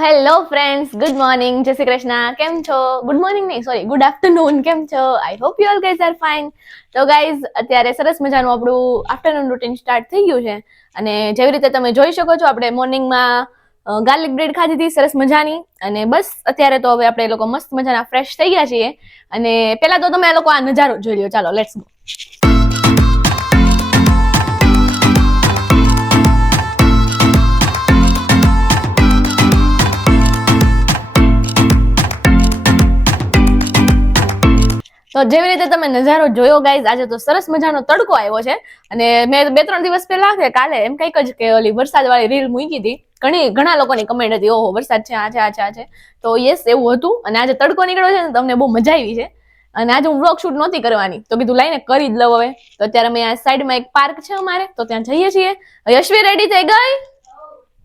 Hello friends, good morning, જય શ્રી કૃષ્ણ. કેમ છો? ગુડ મોર્નિંગ નહીં, સોરી, ગુડ આફ્ટરનૂન. કેમ છો? I hope you all guys are fine. તો ગાઈઝ, અત્યારે સરસ મજાનું આપણું આફ્ટરનૂન રૂટીન સ્ટાર્ટ થઈ ગયું છે. અને જેવી રીતે તમે જોઈ શકો છો, આપણે મોર્નિંગમાં ગાર્લિક બ્રેડ ખાધી હતી સરસ મજાની. અને બસ અત્યારે તો હવે આપણે લોકો મસ્ત મજાના ફ્રેશ થઈ ગયા છીએ. અને પહેલા તો તમે આ લોકો આ નજારો જોઈ લો. ચાલો, લેટ્સ ગો. તો જેવી રીતે તમે નજારો જોયો ગાઈઝ, આજે તો સરસ મજાનો તડકો આવ્યો છે. અને મેં 2-3 દિવસ પહેલા કે કાલે એમ કંઈક જ કે ઓલી વરસાદ વાળી રીલ મૂકી હતી. ઘણા લોકોની કમેન્ટ હતી, ઓહો વરસાદ છે, આ છે, આ છે, આ છે. તો યસ, એવું હતું. અને આજે તડકો નીકળ્યો છે ને, તમને બહુ મજા આવી છે. અને આજે હું વ્લોગ શૂટ નહોતી કરવાની, તો કીધું લાઈને કરી જ લઉં હવે. તો અત્યારે અમે આ સાઈડમાં એક પાર્ક છે અમારે, તો ત્યાં જઈએ છીએ. યશવી રેડી થઈ ગઈ?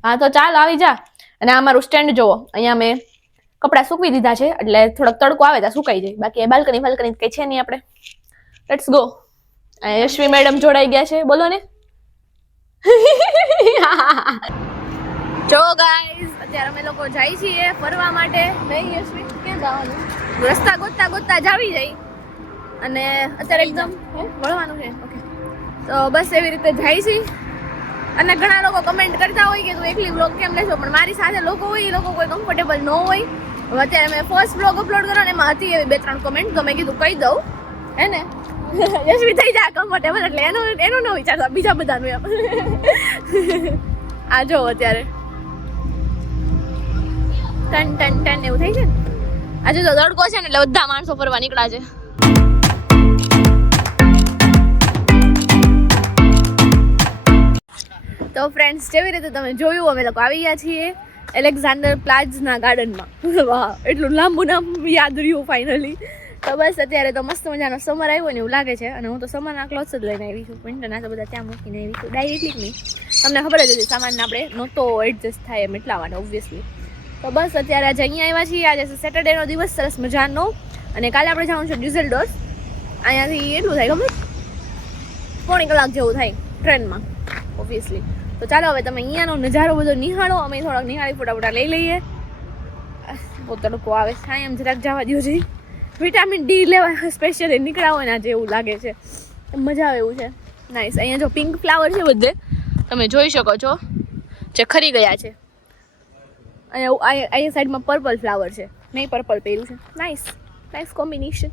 હા, તો ચાલ આવી જા. અને આ અમારું સ્ટેન્ડ જોવો, અહીંયા મેં કપડા સૂકવી દીધા છે, એટલે થોડોક તડકો આવે ત્યાં સુકાઈ જાય. બાકી બાલ્કની કઈ છે નહીં આપણે. Let's go. યશવી મેડમ જોડાઈ ગયા છે, બોલો ને. જો ગાઈઝ, અત્યારે અમે લોકો જાય છીએ ફરવા માટે. નહીં યશવી, ક્યાં જવાનું? રસ્તા ગોતતા જાવી જાય. અને અત્યારે એકદમ વળવાનું છે. ઓકે, તો બસ એવી રીતે જાય છે. અને ઘણા લોકો કમેન્ટ કરતા હોય કે તું એકલી વ્લોગ કેમ લેશો, પણ મારી સાથે લોકો હોય, એ લોકો કોઈ કમ્ફર્ટેબલ ન હોય. હવે અત્યારે મેં ફર્સ્ટ વ્લોગ અપલોડ કર્યો ને, એમાં હતી એવી 2-3 કમેન્ટ, તો મેં કીધું કહી દઉં હે ને. યશવી થઈ જાય કમ્ફર્ટેબલ, એટલે એનું ન વિચારતા બીજા બધાનું એમ. આ જો અત્યારે ટન ટન ટન એવું થઈ છે ને. આજે તો તડકો છે ને, એટલે બધા માણસો ફરવા નીકળ્યા છે. તો ફ્રેન્ડ્સ, જેવી રીતે તમે જોયું, અમે લોકો આવી ગયા છીએ એલેક્ઝાન્ડર પ્લાઝના ગાર્ડનમાં. વાહ, એટલું લાંબુ નામ યાદ રહ્યું ફાઇનલી. તો બસ અત્યારે તો મસ્ત મજાનો સમર આવ્યો ને એવું લાગે છે. અને હું તો સમરના ક્લોથ્સ જ લઈને આવી છું. વિન્ટરના તો બધા ત્યાં મૂકીને આવી છું ડાયરેક્ટલી નહીં. તમને ખબર જ હતી, સામાન આપણે નહોતો એડજસ્ટ થાય એમ એટલા માટે ઓબ્વિયસલી. તો બસ અત્યારે આજે અહીંયા આવ્યા છીએ. આજે સેટરડેનો દિવસ સરસ મજાનો. અને કાલે આપણે જવાનું છે ડ્યુસેલડોર્ફ. અહીંયાથી એટલું થાય ખબર, 3 કલાક જેવું થાય ટ્રેનમાં ઓબ્વિયસલી. તો ચાલો હવે તમે અહીંયાનો નજારો બધો નિહાળો, અમે થોડાક નિહાળી ફોટા લઈ લઈએ. બહુ તડકો આવે છે, એમ જરાક જવા દો જઈ. વિટામિન ડી લેવા સ્પેશિયલી નીકળ્યા હોય ને આજે એવું લાગે છે, મજા આવે એવું છે. નાઈસ. અહીંયા જો પિંક ફ્લાવર છે બધે, તમે જોઈ શકો છો, જે ખરી ગયા છે. અહીંયા સાઈડમાં પર્પલ ફ્લાવર છે, નહીં પર્પલ પહેર્યું છે. Nice nice combination.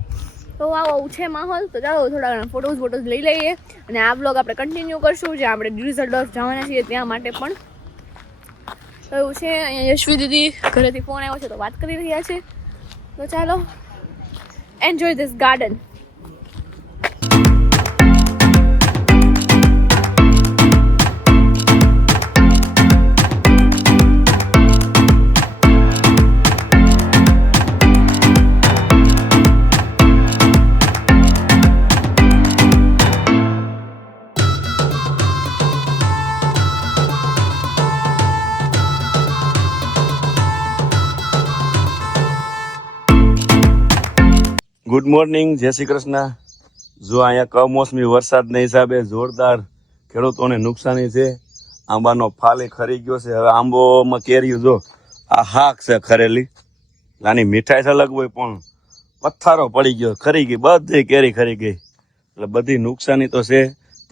તો આવું છે માહોલ. તો ચાલો થોડા ઘણા ફોટોઝ લઈ લઈએ. અને આ વ્લોગ આપણે કન્ટિન્યુ કરશું, જે આપણે ડ્યુસેલડોર્ફ જવાના છીએ ત્યાં માટે પણ. તો એવું છે. અહીંયા યશવી દીદી ઘરેથી ફોન આવ્યો છે, તો વાત કરી રહ્યા છે. તો ચાલો, enjoy this garden. Good morning, જય શ્રી કૃષ્ણ. જો અહીંયા કમોસમી વરસાદના હિસાબે જોરદાર ખેડૂતોને નુકસાની છે. આંબાનો ફાલ ખરી ગયો છે. હવે આંબોમાં કેરીઓ જો આ હાક છે ખરેલી, આની મીઠાઈ અલગ હોય પણ પથ્થારો પડી ગયો, ખરી ગઈ, બધી કેરી ખરી ગઈ. એટલે બધી નુકસાની તો છે.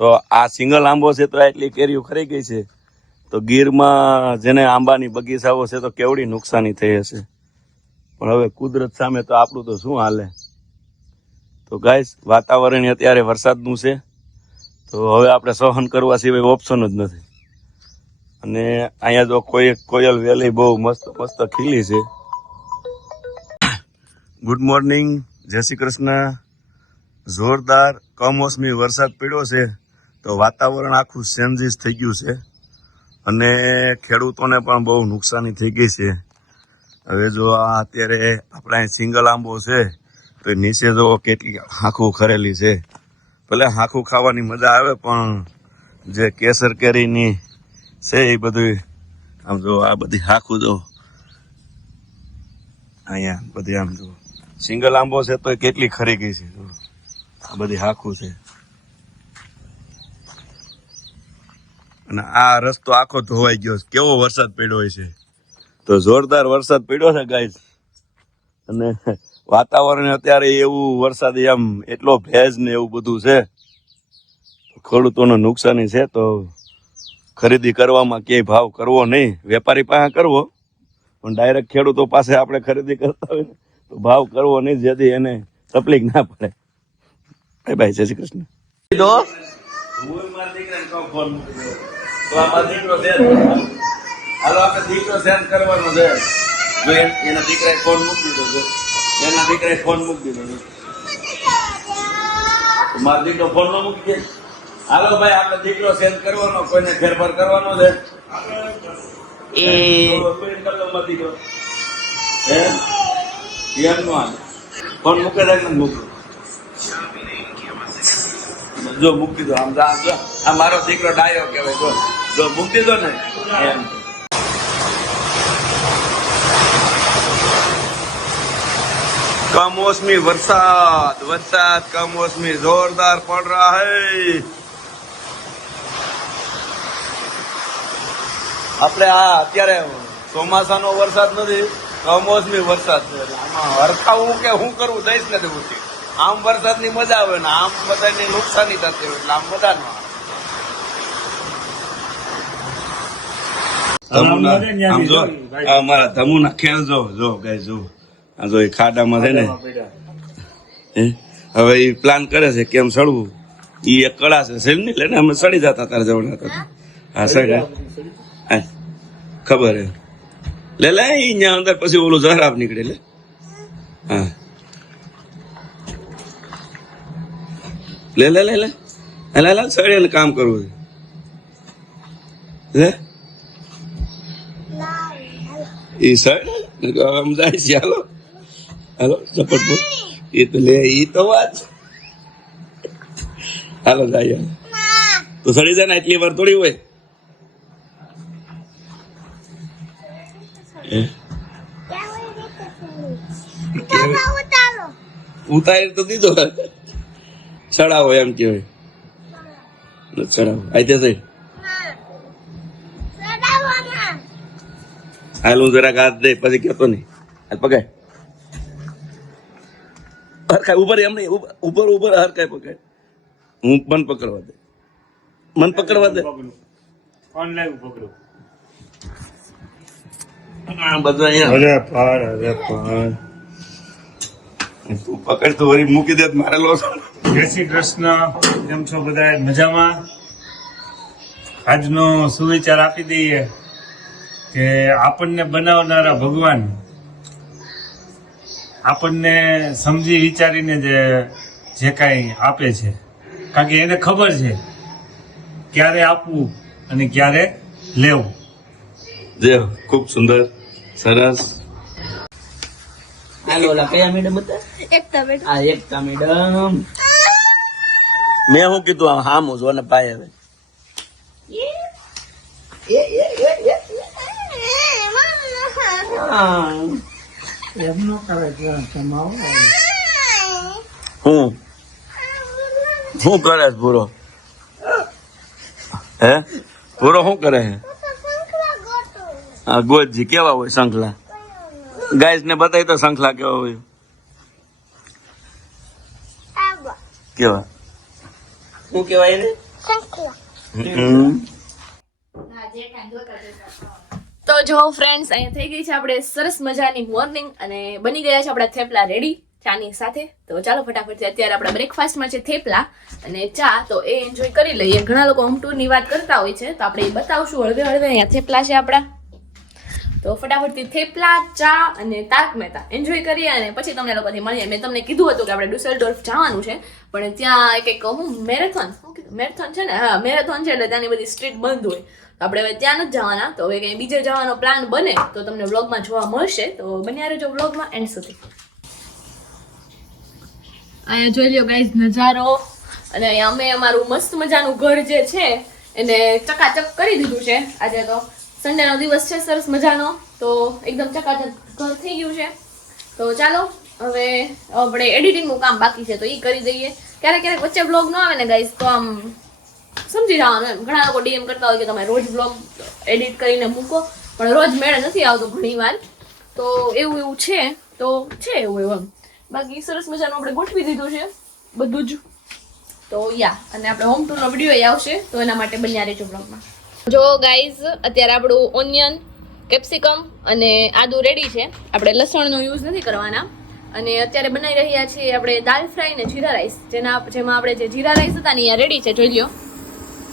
તો આ સિંગલ આંબો છે તો એટલી કેરીઓ ખરી ગઈ છે. તો ગીરમાં જેને આંબાની બગીચાઓ છે તો કેવડી નુકસાની થઈ હશે. પણ હવે કુદરત સામે તો આપણું તો શું હાલે. તો ગાઈસ, વાતાવરણ અત્યારે વરસાદનું છે, તો હવે આપણે સહન કરવા સિવાય ઓપ્શન જ નથી. અને અહીંયા જો કોયલ વેલી બહુ મસ્ત ખીલી છે. ગુડ મોર્નિંગ, જય શ્રી કૃષ્ણ. જોરદાર કમોસમી વરસાદ પડ્યો છે, તો વાતાવરણ આખું ચેન્જીસ થઈ ગયું છે. અને ખેડૂતોને પણ બહુ નુકસાની થઈ ગઈ છે. હવે જો આ અત્યારે આપણા અહીં સિંગલ આંબો છે, તો નીચે જો કેટલી હાંખું ખરેલી છે. ભલે હાંખું ખાવાની મજા આવે, પણ જે કેસર કેરીની છે એ બધું આમ જો, આ બધી હાંખું જો અહીંયા બધી આમ જો સિંગલ આંબો છે તો કેટલી ખરી ગઈ છે. આ બધી હાંખું છે. અને આ રસ્તો આખો ધોવાઈ ગયો. કેવો વરસાદ પડ્યો હોય છે. તો જોરદાર વરસાદ પડ્યો છે ગાઈસ, અને વાતાવરણ અત્યારે એવું વરસાદી આમ એટલો ભેજ ને એવું બધું છે, ખેડૂતોને નુકસાની છે. તો ખરીદી કરવામાં ક્યાંય ભાવ કરવો નહીં, વેપારી પાસે કરવો, પણ ડાયરેક્ટ ખેડૂતો પાસે આપણે ખરીદી કરતા હોય ને તો ભાવ કરવો નહીં, જેથી એને તકલીફ ના પડે. ભાઈ જય શ્રી કૃષ્ણ. દીકરો સેન્ડ કરવાનો છે, જો એના દીકરાએ ફોન મૂકી દીધો, એના દીકરાએ ફોન મૂકી દીધો, મારો દીકરો ફોન ન મૂકી દે. હાલો ભાઈ, આપણે દીકરો સેન્ડ કરવાનો, કોઈને ફેરફાર કરવાનો છે. ફોન મૂકે મૂકી જો મૂકી દો. આમ આ મારો દીકરો ડાયો કહેવાય, જો મૂકી દો ને એમ. कमोसमी वरसाद वरसाद कमोसमी जोरदार पड़ रहा है. આપણે આ અત્યારે ચોમાસાનો વરસાદ નથી, કમોસમી વરસાદ છે. આમાં હરખાવું કે શું કરવું દઈશ નથી પૂછી. આમ વરસાદની મજા આવે ને આમ બધાની નુકસાની થતી હોય, એટલે આમ બધા નો આમ જો અમારા ધમુના ખેલ જો ગાય જો આ જો એ ખાડામાં છે ને, હવે એ પ્લાન કરે છે કેમ સડવું. એ એક કળા છે સેલ ની લઈને અમે સડી જતા તારે જવાના હતા. હા સર ખબર હે લે અહીંયા અંદર પછી ઓલું જરાબ નીકળે લે. હા લે સડે ને કામ કરવું લે એ સડ સમજાય છે. હાલો ચપટ બોલ, એ તો લે એ તો વાત. હાલો જાય તો સડી જાય ને, એટલી વાર થોડી હોય. ઉતારી તો દીધો, ચડાવો એમ કેવાય, ચડાવો આઈ થઈ. હાલ હું જરાક હાથ દે પછી કેતો નહીં. હાલ પકાય હરખાય ઉપર, એમ નહીં ઉપર હરખાય પકાય. હું મન પકડવા દે, મન પકડવા દે. ઓનલાઈન પકડું બધા અહીંયા તું પકડ તો વળી મૂકી દે મારે લો. જય શ્રી કૃષ્ણ, કેમ છો બધા? મજામાં? આજનો સુવિચાર આપી દઈએ કે આપણને બનાવનારા ભગવાન આપણને સમજી વિચારીને જે કાંઈ આપે છે, કારણ કે એને ખબર છે ક્યારે આપવું અને ક્યારે લેવું. જે ખૂબ સુંદર સરસ. હાલો ઓલા કયા મેડમ હતા? એકતા બેટા. આ એકતા મેડમ. મેં શું કીધું આ હામું જો ને પાય હવે એમ નો કરે તમારો. શું કરે છે પૂરો? હે પૂરો શું કરે છે? હા ગોજી કેવા હોય શંખલા? ગાઈસ ને બતાવી તો શંખલા કેવા હોય. કેવા શું કહેવાય એને? તો જો ફ્રેન્ડ્સ, અહીંયા થઈ ગઈ છે આપણે સરસ મજાની મોર્નિંગ અને બની ગયા છે આપણા થેપલા રેડી ચાની સાથે. તો ચાલો ફટાફટ અત્યારે આપણા બ્રેકફાસ્ટમાં છે થેપલા અને ચા, તો એ એન્જોય કરી લઈએ. ઘણા લોકો હોમ ટૂરની વાત કરતા હોય છે, તો આપણે એ બતાવશું હળવે હળવે. અહીંયા થેપલા છે આપણા, તો ફટાફટથી થેપલા, ચા અને તારક મહેતા એન્જોય કરીએ અને પછી તમને લોકોથી મળીએ. મેં તમને કીધું હતું કે આપણે ડુસેલડોર્ફ જવાનું છે, પણ ત્યાં કંઈક મેરેથોન છે ને, હા મેરેથોન છે, એટલે ત્યાંની બધી સ્ટ્રીટ બંધ હોય, તો આપણે હવે ત્યાં નથી જવાના. તો હવે કંઈ બીજે જવાનો પ્લાન બને તો તમને વ્લોગમાં જોવા મળશે, તો બન્યા રહેજો વ્લોગમાં એન્ડ સુધી. અહીંયા જોઈ લ્યો ગાઈઝ નજારો, અને અહીંયા અમે અમારું મસ્ત મજાનું ઘર જે છે એને ચકાચક કરી દીધું છે. આજે તો સન્ડેનો દિવસ છે સરસ મજાનો, તો એકદમ ચકાચક ઘર થઈ ગયું છે. તો ચાલો હવે આપણે એડિટિંગનું કામ બાકી છે તો એ કરી દઈએ. ક્યારેક વચ્ચે બ્લોગ ન આવે ને ગાઈઝ તો આમ સમજી જવાનું એમ. ઘણા લોકો ડીએમ કરતા હોય કે તમે રોજ બ્લોગ એડિટ કરીને મૂકો, પણ રોજ મેળ નથી આવતો ઘણીવાર. તો એવું છે તો છે એવું એમ. બાકી સરસ મજાનું આપણે ગોઠવી દીધું છે બધું જ. તો અને આપણે હોમ ટૂરનો વિડીયો આવશે તો એના માટે બન્યા રહેજો બ્લોગમાં. જો ગાઈઝ અત્યારે આપણું ઓનિયન, કેપ્સિકમ અને આદુ રેડી છે. આપણે લસણનો યુઝ નથી કરવાના. અને અત્યારે બનાવી રહ્યા છીએ આપણે દાલ ફ્રાય ને જીરા રાઈસ. જેમાં આપણે જે જીરા રાઈસ હતા ને એ રેડી છે, જોઈ લ્યો.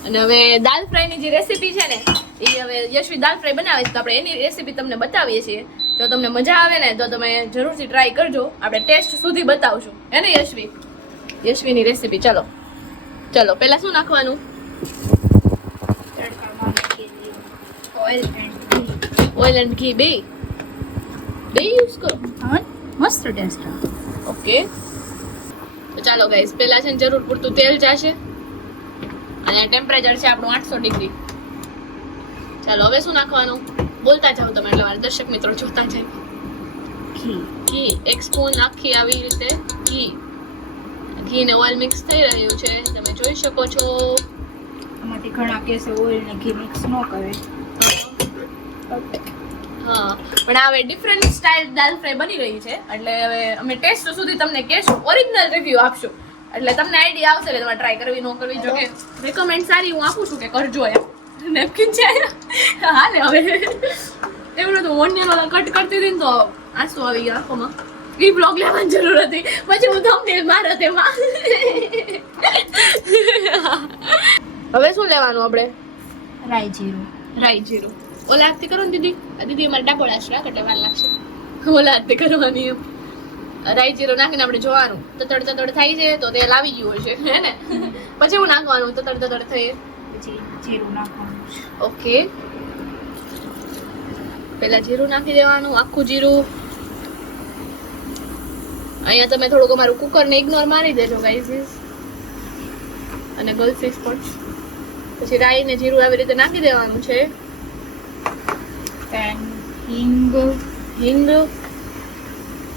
અને હવે દાલ ફ્રાયની જે રેસીપી છે ને એ હવે યશવી દાલ ફ્રાય બનાવે છે, તો આપણે એની રેસીપી તમને બતાવીએ છીએ. જો તમને મજા આવે ને તો તમે જરૂરથી ટ્રાય કરજો. આપણે ટેસ્ટ સુધી બતાવશું, હે ને યશવીની રેસીપી. ચલો પહેલા શું નાખવાનું? ઓઇલ એન્ડ ઘી બે યુઝ કરો, મસ્ત ટેસ્ટ. ઓકે. તો ચાલો ગાઈસ, પહેલા છે ને જરૂર પૂરતું તેલ જાશે અને ટેમ્પરેચર છે આપણું 800 ડિગ્રી. ચાલો હવે શું નાખવાનું? બોલતા જાઓ તમે, એટલે મારા દર્શક મિત્રો જોતા જાય. ઘી 1 સ્પૂન નાખી આવી રીતે ઘી ને ઓઇલ મિક્સ થઈ રહ્યું છે, તમે જોઈ શકો છો. આમાંથી ઘણા કેસે ઓઇલ ને ઘી મિક્સ ન કરે. હા, પણ હવે ડિફરન્ટ સ્ટાઇલ દાલ ફ્રાય બની રહી છે, એટલે હવે અમે ટેસ્ટ સુધી તમને કહેશું, ઓરિજિનલ રિવ્યુ આપશું, એટલે તમને આઈડિયા આવશે કે તમારે ટ્રાય કરવી ન કરવી. જો કે રેકમેન્ડ સારી હું આપું છું કે કરજો એમ. નેપકિન છે હાલે. હવે એવું નતું, ઓનિયન વાળા કટ કરતી હતી ને તો આંસુ આવી ગયા આંખોમાં. એ બ્લોગ લેવાની જરૂર હતી, પછી હું થંબનેલ મારા તેમાં. હવે શું લેવાનું આપણે? રાઈ જીરું. ઓલા હાથથી કરો ને દીદી. દીદી અમારે ડાબોળા છે, એટલે વાર લાગશે. ઓલા હાથથી કરવાની એમ. રાઈ જીરું નાખીને આપણે જોવાનું તતડ થાય છે તો તેલ આવી ગયું હોય છે, હે ને? પછી હું નાખવાનું તતડ થઈ પછી જીરું નાખવાનું. ઓકે. પહેલા જીરું નાખી દેવાનું, આખું જીરું. અહીંયા તમે થોડુંક અમારું કુકરને ઇગ્નોર મારી દેજો ગાઈઝ. અને ગલફિશ પણ. પછી રાઈ ને જીરું આવી રીતે નાખી દેવાનું છે.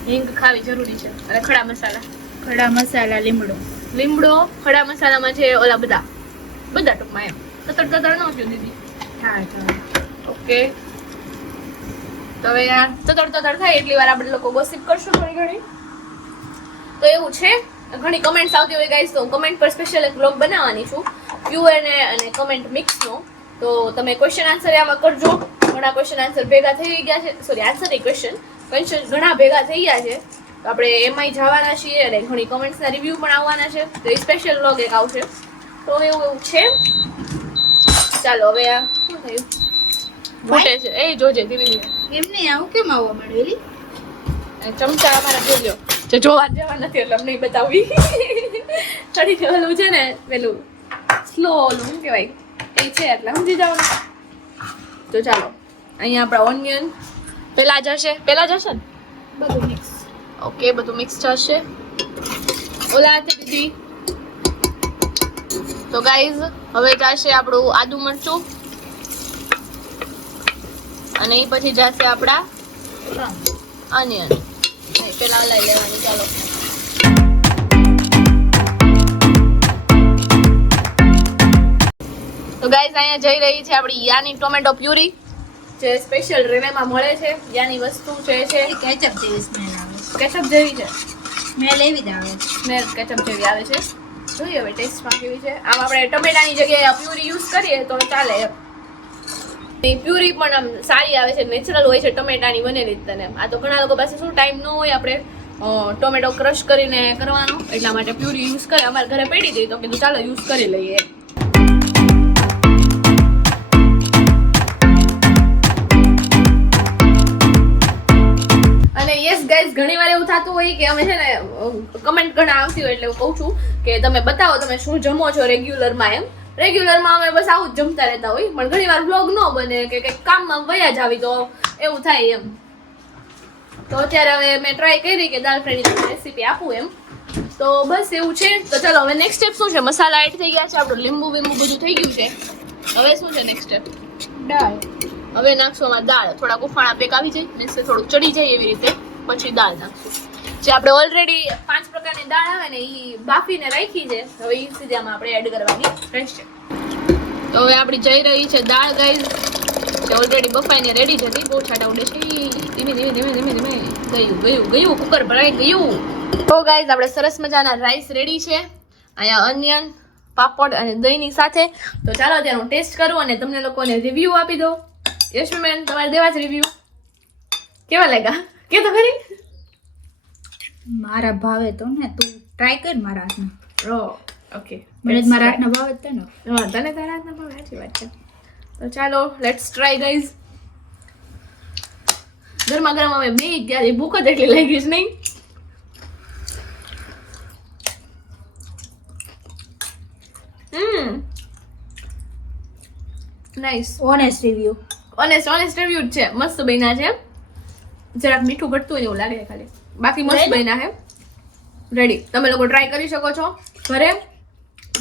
હિંગ ખાવી જરૂરી છે. અને ખડા મસાલા, લીમડો. ખડા મસાલામાં છે ઓલા બધા ટૂંકમાં એમ. તતડ નાખજો દીદી. હા. ઓકે. તો હવે તતડ થાય એટલી વાર આપણે લોકો ગોસિપ કરશું થોડી ઘણી. તો એવું છે, ઘણી કમેન્ટ્સ આવતી હોય ગાઈસ, તો હું કમેન્ટ પર સ્પેશિયલ એક બ્લોગ બનાવવાની છું, વ્યુઅર ને અને કમેન્ટ મિક્સનો. તો તમે ક્વેશ્ચન આન્સર આમાં કરજો. ઘણા ક્વેશ્ચન આન્સર ભેગા થઈ ગયા છે, સોરી આન્સર નહીં ક્વેશ્ચન ઘણા ભેગા થઈ ગયા છે. તો આપણે એમાંય જવાના છીએ અને ઘણી કમેન્ટ્સના રિવ્યૂ પણ આવવાના છે, તો એ સ્પેશિયલ બ્લોગ એક આવશે. તો એવું છે. ચાલો હવે આ શું થયું? ફૂટે છે, એ જોજે ધીમે ધીમે. એમને આવું કેમ આવવા માંડેલી? ચમચા અમારા જોજો, જે જોવા જવા નથી એટલે અમને બતાવવી. થોડીક ઓલું છે ને પેલું સ્લો ઓલું શું કહેવાય એ છે, એટલે સમજી જવાનું. તો ચાલો અહીંયા આપણા ઓનિયન પહેલા જશે ને બધું મિક્સ. ઓકે, બધું મિક્સ થશે. ઓલા હાથે દીધી. તો ગાઈઝ હવે જશે આપણું આદુ મરચું અને એ પછી જશે આપણા ઓનિયન. પેલા લઈ લેવાની. ચાલો તો ગાઈઝ અહીંયા જઈ રહી છે આપણી યાની ટોમેટો પ્યુરી, જે સ્પેશિયલ રેવેમાં મળે છે. યાની વસ્તુ છે કેચઅપ જેવી સ્મેલ આવે છે. કેચઅપ જેવી છે સ્મેલ એવી જ આવે છે. સ્મેલ કેચઅપ જેવી આવે છે. જોઈએ હવે ટેસ્ટમાં કેવી છે. આમ આપણે ટમેટાની જગ્યાએ પ્યુરી યુઝ કરીએ તો ચાલે. પ્યુરી પણ આમ સારી આવે છે, નેચરલ હોય છે ટમેટાની બનેલી જ. તને આ તો ઘણા લોકો પાસે શું ટાઈમ ન હોય આપણે ટોમેટો ક્રશ કરીને કરવાનો, એટલા માટે પ્યુરી યુઝ કરે. અમારા ઘરે પડી હતી તો કીધું ચાલો યુઝ કરી લઈએ. અને યસ ગાઈઝ, ઘણી વાર એવું થતું હોય કે અમે છે ને કમેન્ટ ઘણા આવતી હોય, એટલે હું કહું છું કે તમે બતાવો તમે શું જમો છો રેગ્યુલરમાં. એમ રેગ્યુલરમાં અમે બસ આવું જ જમતા રહેતા હોય, પણ ઘણી વાર બ્લોગ ન બને કે કંઈક કામમાં વયા જ આવી તો એવું થાય એમ. તો અત્યારે હવે મેં ટ્રાય કરી કે દાલ ફ્રાયની રેસીપી આપું એમ. તો બસ એવું છે. તો ચાલો હવે નેક્સ્ટ સ્ટેપ શું છે? મસાલા એડ થઈ ગયા છે, આપણું લીંબુ બધું થઈ ગયું છે. હવે શું છે નેક્સ્ટ સ્ટેપ? દાળ. હવે નાખશું આમાં દાળ. થોડાક ઉફાણા પેક આવી જાય, મીન્સ થોડુંક ચડી જાય એવી રીતે, પછી દાળ નાખશું. જે આપણે ઓલરેડી 5 પ્રકારની દાળ આવે ને એ બાફીને રાખી છે, હવે એ સીધી આમાં આપણે એડ કરવાની રહેશે. તો હવે આપણી જઈ રહી છે દાળ ગાઈઝ. તે ઓલરેડી બફાઈને રેડી જ હતી. બહુ છાટા ઉડે છે. ધીમે ધીમે ધીમે ધીમે ધીમે ગયું કુકર ભરાઈ ગયું. તો ગાઈઝ આપણે સરસ મજાના રાઈસ રેડી છે. અહીંયા અનિયન, પાપડ અને દહીંની સાથે. તો ચાલો અત્યારે હું ટેસ્ટ કરું અને તમને લોકોને રિવ્યૂ આપી દો. યશવીબેન, તમારે દેવા જ રિવ્યૂ. કેવા લાગ્યા કે તો ખરી? મારા ભાવે તો ને તું ટ્રાય કર મારા હાથના. ઓકે, મને જ મારા હાથના ભાવે જ તને. હા, તને તારા હાથના ભાવે, સાચી વાત છે. તો ચાલો લેટ્સ ટ્રાય ગાઈઝ. ગરમા ગરમ અમે બે ત્યારે ભૂખ જ એટલી લાગી છે નહીં. Nice. Honest review. Honest review જ છે. મસ્ત બન્યા છે. જરાક મીઠું ઘટતું હોય એવું લાગે ખાલી, બાકી મસ્ત બન્યા છે. રેડી, તમે લોકો ટ્રાય કરી શકો છો ઘરે.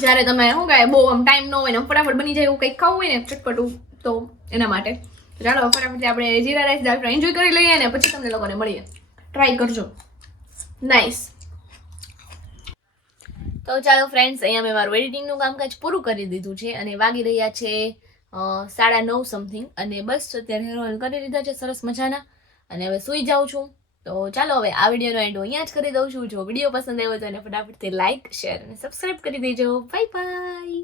જ્યારે તમે શું કહે બહુ આમ ટાઈમ ન હોય ને ફટાફટ બની જાય એવું કંઈક ખાવું હોય ને ચટપટું, તો એના માટે ચાલો ફટાફટ આપણે જીરા રાઈસ દાળ ફ્રાય એન્જોય કરી લઈએ ને પછી તમને લોકોને મળીએ. ટ્રાય કરજો. નાઈસ. તો ચાલો ફ્રેન્ડ્સ, અહીંયા મેં મારું એડિટિંગનું કામકાજ પૂરું કરી દીધું છે અને વાગી રહ્યા છે 9:30 સમથિંગ. અને બસ અત્યારે હેર ઓઇલ કરી દીધા છે સરસ મજાના અને હવે સૂઈ જાઉં છું. તો ચાલો હવે આ વિડીયોનો એન્ડ અહીંયા જ કરી દઉં છું. જો વિડીયો પસંદ આવ્યો તો એને ફટાફટથી લાઇક, શેર અને સબસ્ક્રાઈબ કરી દેજો. Bye bye.